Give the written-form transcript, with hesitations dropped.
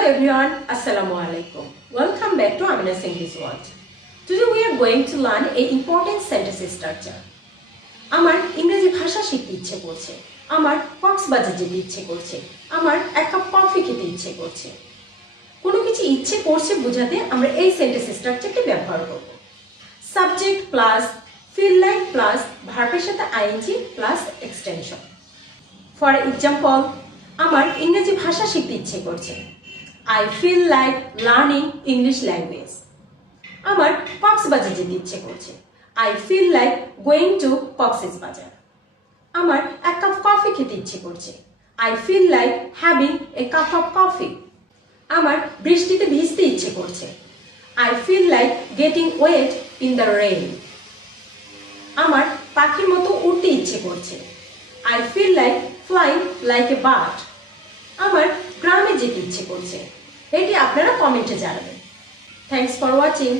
everyone, Assalamu alaikum. Welcome back to Amina's English World. Today we are going to learn an important sentence structure. আমার ইংরেজি ভাষা শিখতে ইচ্ছে করছে, আমার কক্সবাজার যেতে ইচ্ছে করছে, আমার এক কাপ কফি খেতে ইচ্ছে করছে। কোনো কিছু ইচ্ছে করছে বোঝাতে আমরা এই সেন্টেন্স স্ট্রাকচারটি ব্যবহার করব। Subject plus feel like plus ভার্বের সাথে ING plus extension. For example, আমার ইংরেজি ভাষা শিখতে ইচ্ছে করছে। I feel like learning English language. আমার কক্সবাজার যেতে ইচ্ছে করছে। I feel like going to Cox's Bazar. আমার এক কাপ কফি খেতে ইচ্ছে করছে। I feel like having a cup of coffee. আমার বৃষ্টিতে ভিজতে ইচ্ছে করছে। I feel like getting wet in the rain. আমার পাখির মতো উড়তে ইচ্ছে করছে। I feel like flying like a bird. আমার গ্রামে যেতে ইচ্ছে করছে। এটি আপনারা কমেন্টে জানাবেন। Thanks for watching.